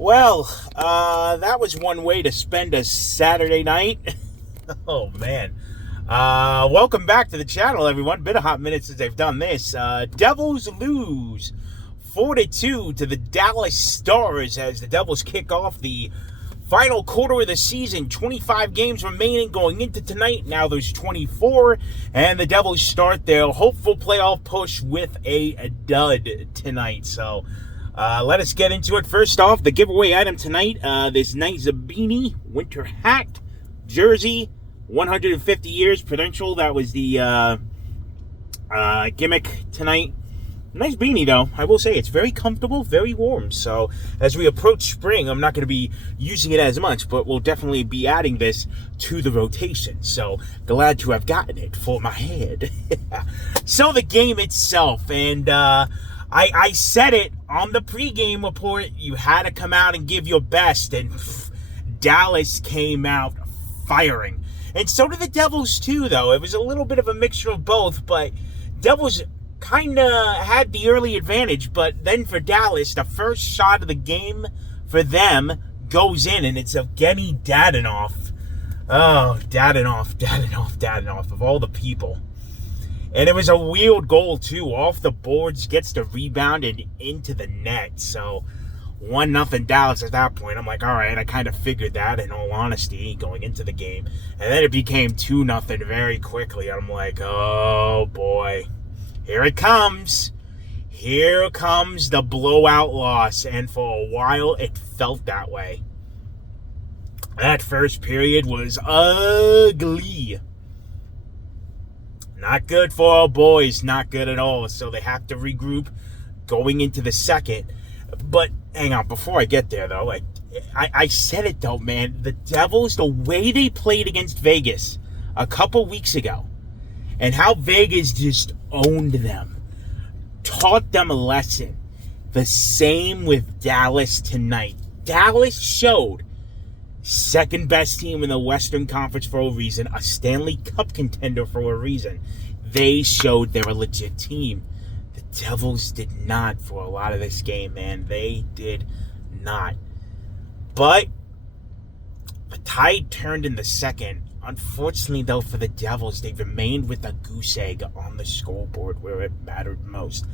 That was one way to spend a Saturday night. Oh, man. Welcome back to the channel, everyone. Been a hot minute since they've done this. Devils lose 4-2 to the Dallas Stars as the Devils kick off the final quarter of the season. 25 games remaining going into tonight. Now there's 24, and the Devils start their hopeful playoff push with a dud tonight. So let us get into it. First off, the giveaway item tonight, this nice beanie, winter hat, jersey, 150 years Prudential. That was the gimmick tonight. Nice beanie, though. I will say it's very comfortable, very warm. So as we approach spring, I'm not going to be using it as much, but we'll definitely be adding this to the rotation. So glad to have gotten it for my head. So the game itself, and I said it on the pregame report, you had to come out and give your best, and Dallas came out firing. And so did the Devils too, though. It was a little bit of a mixture of both, but Devils kind of had the early advantage, but then for Dallas, the first shot of the game for them goes in, and it's Evgeny Dadonov. Oh, Dadonov, of all the people. And it was a wheeled goal, too. Off the boards, gets the rebound and into the net. So 1-0 Dallas at that point. I'm like, all right, I kind of figured that, in all honesty, going into the game. And then it became 2-0 very quickly. I'm like, oh, boy. Here it comes. Here comes the blowout loss. And for a while, it felt that way. That first period was ugly. Not good for our boys. Not good at all. So they have to regroup going into the second. But hang on. Before I get there, though, I said it, though, man. The Devils, the way they played against Vegas a couple weeks ago, and how Vegas just owned them, taught them a lesson. The same with Dallas tonight. Dallas showed second best team in the Western Conference for a reason, a Stanley Cup contender for a reason. They showed they're a legit team. The Devils did not for a lot of this game, man. They did not. But the tide turned in the second. Unfortunately, though, for the Devils, they remained with a goose egg on the scoreboard where it mattered most.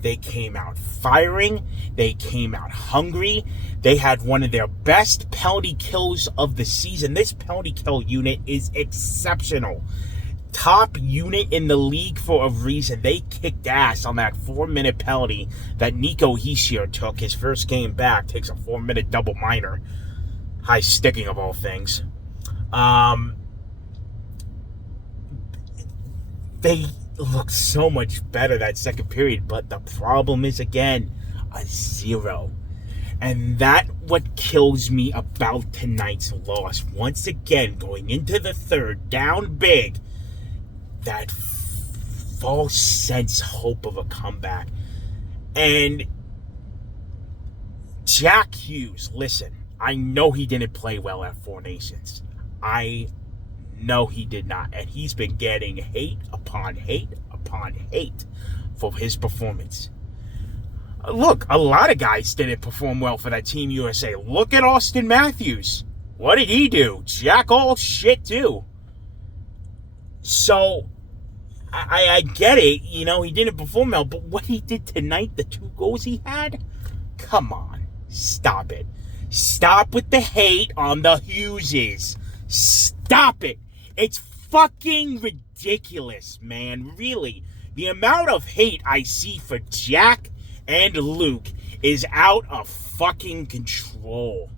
They came out firing. They came out hungry. They had one of their best penalty kills of the season. This penalty kill unit is exceptional. Top unit in the league for a reason. They kicked ass on that 4-minute penalty that Nico Hischier took. His first game back, takes a 4-minute double minor. High sticking of all things. They looked so much better that second period, but the problem is, again, a 0. And that what kills me about tonight's loss. Once again, going into the third, down big, that false sense hope of a comeback. And Jack Hughes, listen, I know he didn't play well at Four Nations. No, he did not. And he's been getting hate upon hate upon hate for his performance. Look, a lot of guys didn't perform well for that Team USA. Look at Austin Matthews. What did he do? Jack all shit, too. So, I get it. You know, he didn't perform well. But what he did tonight, the 2 goals he had? Come on. Stop it. Stop with the hate on the Hugheses. Stop it. It's fucking ridiculous, man. Really. The amount of hate I see for Jack and Luke is out of fucking control.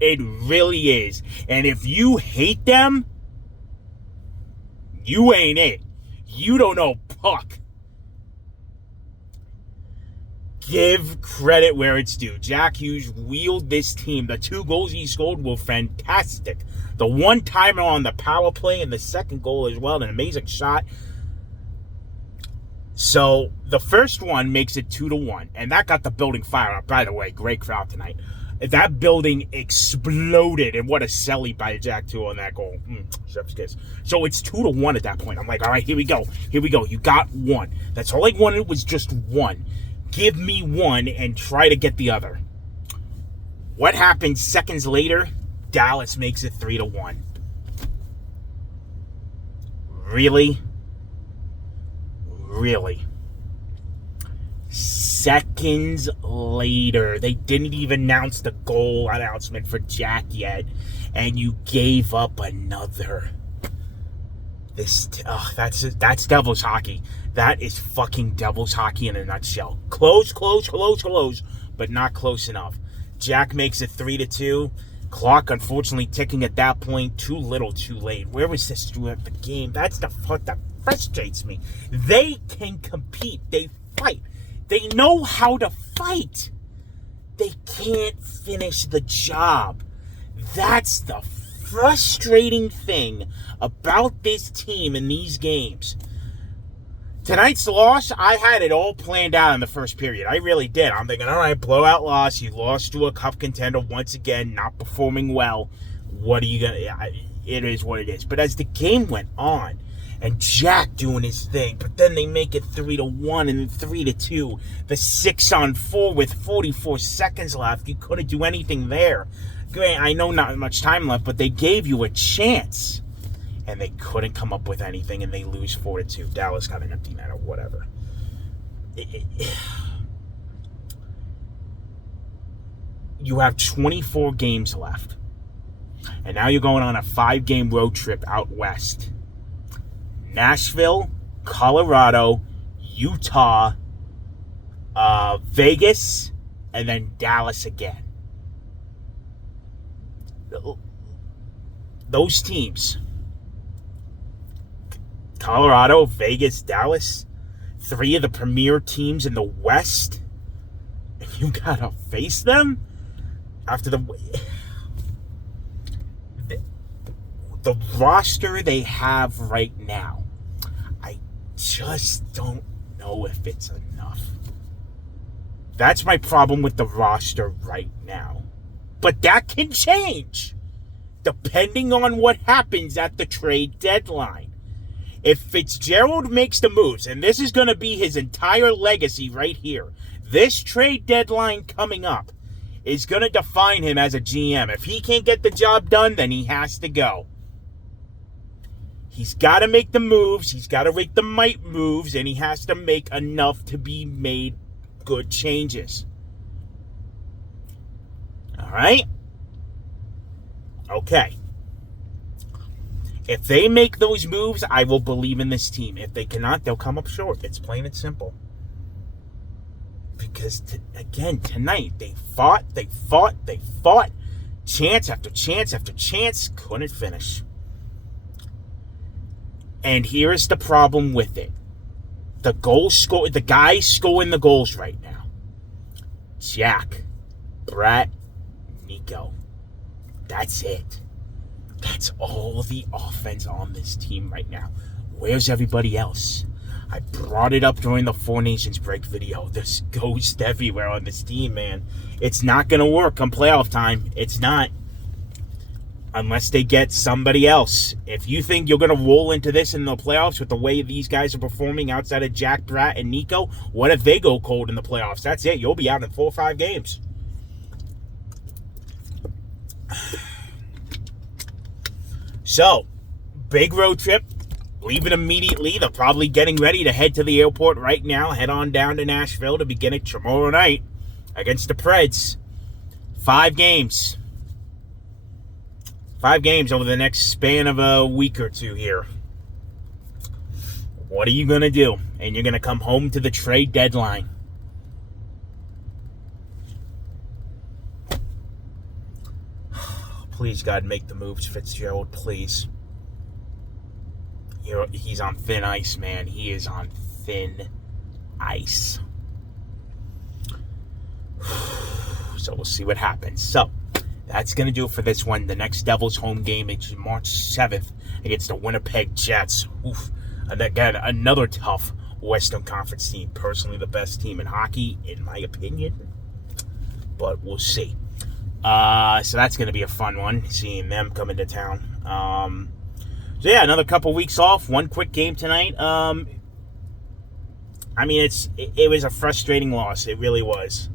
It really is. And if you hate them, you ain't it. You don't know puck. Give credit where it's due. Jack Hughes wheeled this team. The 2 goals he scored were fantastic. The one-timer on the power play and the second goal as well, an amazing shot. So the first one makes it 2-1, and that got the building fired up. By the way, great crowd tonight. That building exploded, and what a celly by Jack, too, on that goal. Chef's kiss. So it's 2-1 at that point. I'm like, all right, here we go. You got one. That's all I wanted was just one. Give me one and try to get the other. What happens seconds later? Dallas makes it 3-1. Really? Really? Seconds later, they didn't even announce the goal announcement for Jack yet, and you gave up another. That's Devils hockey. That is fucking Devils hockey in a nutshell. Close, but not close enough. Jack makes it 3-2. Clock, unfortunately, ticking at that point. Too little, too late. Where was this throughout the game? That's the part that frustrates me. They can compete. They fight. They know how to fight. They can't finish the job. That's the frustrating thing about this team in these games. Tonight's loss, I had it all planned out in the first period. I really did. I'm thinking, all right, blowout loss. You lost to a cup contender once again, not performing well. What are you going to... It is what it is. But as the game went on, and Jack doing his thing, but then they make it 3-1 and then 3-2. The 6-on-4 with 44 seconds left. You couldn't do anything there. I know not much time left, but they gave you a chance. And they couldn't come up with anything, and they lose 4-2. Dallas got an empty net or whatever. You have 24 games left. And now you're going on a 5-game road trip out west. Nashville, Colorado, Utah, Vegas, and then Dallas again. Those teams, Colorado, Vegas, Dallas, 3 of the premier teams in the West, and you gotta face them after the roster they have right now. I just don't know if it's enough. That's my problem with the roster right now. But that can change depending on what happens at the trade deadline. If Fitzgerald makes the moves, and this is going to be his entire legacy right here, this trade deadline coming up is going to define him as a GM. If he can't get the job done, then he has to go. He's got to make the moves, he's got to make the might moves, and he has to make enough to be made good changes. All right? Okay. If they make those moves, I will believe in this team. If they cannot, they'll come up short. It's plain and simple. Because, again, tonight, they fought. Chance after chance after chance. Couldn't finish. And here's the problem with it. The guys scoring the goals right now. Jack, Bratt, Nico. That's it. That's all the offense on this team right now. Where's everybody else? I brought it up during the Four Nations break video. There's ghosts everywhere on this team, man. It's not going to work come playoff time. It's not. Unless they get somebody else. If you think you're going to roll into this in the playoffs with the way these guys are performing outside of Jack, Bratt, and Nico, what if they go cold in the playoffs? That's it. You'll be out in 4 or 5 games. So, big road trip. Leaving immediately. They're probably getting ready to head to the airport right now. Head on down to Nashville to begin it tomorrow night against the Preds. 5 games. 5 games over the next span of a week or 2 here. What are you going to do? And you're going to come home to the trade deadline. Please, God, make the moves, Fitzgerald, please. He's on thin ice, man. He is on thin ice. So we'll see what happens. So, that's going to do it for this one. The next Devils home game is March 7th against the Winnipeg Jets. Oof. And again, another tough Western Conference team. Personally, the best team in hockey, in my opinion. But we'll see. So that's going to be a fun one, seeing them come into town. So yeah, another couple weeks off. One quick game tonight. I mean, it was a frustrating loss. It really was.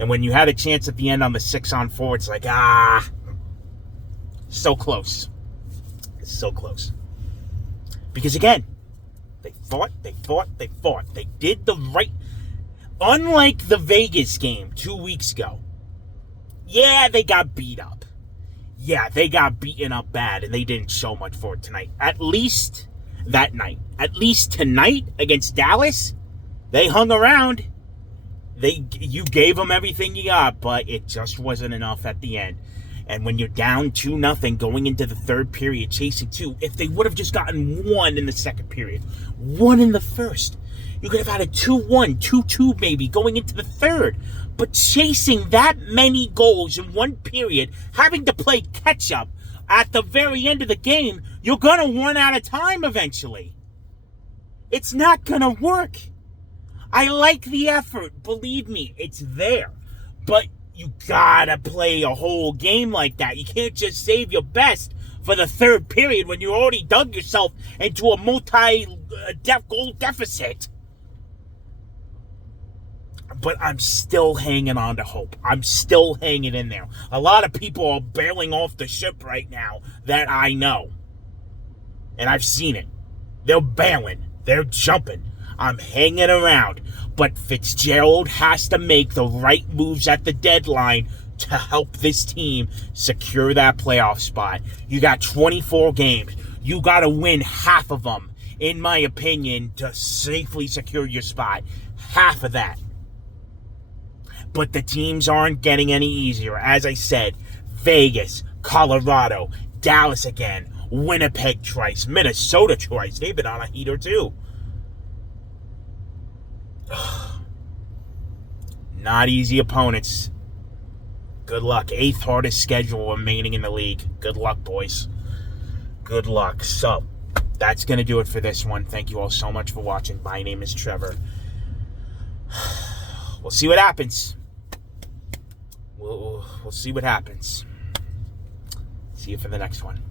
And when you had a chance at the end on the 6-on-4, it's like, so close. So close. Because again, they fought. They did the right. Unlike the Vegas game 2 weeks ago, yeah, they got beat up. Yeah, they got beaten up bad, and they didn't show much for it tonight. At least that night. At least tonight against Dallas, they hung around. You gave them everything you got, but it just wasn't enough at the end. And when you're down 2-0 going into the third period, chasing 2, if they would have just gotten 1 in the second period, 1 in the first, you could have had a 2-1, 2-2 maybe going into the third. But chasing that many goals in one period, having to play catch-up at the very end of the game, you're going to run out of time eventually. It's not going to work. I like the effort. Believe me, it's there. But you gotta play a whole game like that. You can't just save your best for the third period when you already dug yourself into a multi-goal deficit. But I'm still hanging on to hope. I'm still hanging in there. A lot of people are bailing off the ship right now that I know. And I've seen it. They're bailing. They're jumping. I'm hanging around. But Fitzgerald has to make the right moves at the deadline to help this team secure that playoff spot. You got 24 games. You got to win half of them, in my opinion, to safely secure your spot. Half of that. But the teams aren't getting any easier. As I said, Vegas, Colorado, Dallas again, Winnipeg twice, Minnesota twice. They've been on a heater too. Not easy opponents. Good luck. 8th hardest schedule remaining in the league. Good luck, boys. Good luck. So, that's going to do it for this one. Thank you all so much for watching. My name is Trevor. We'll see what happens. We'll see what happens. See you for the next one.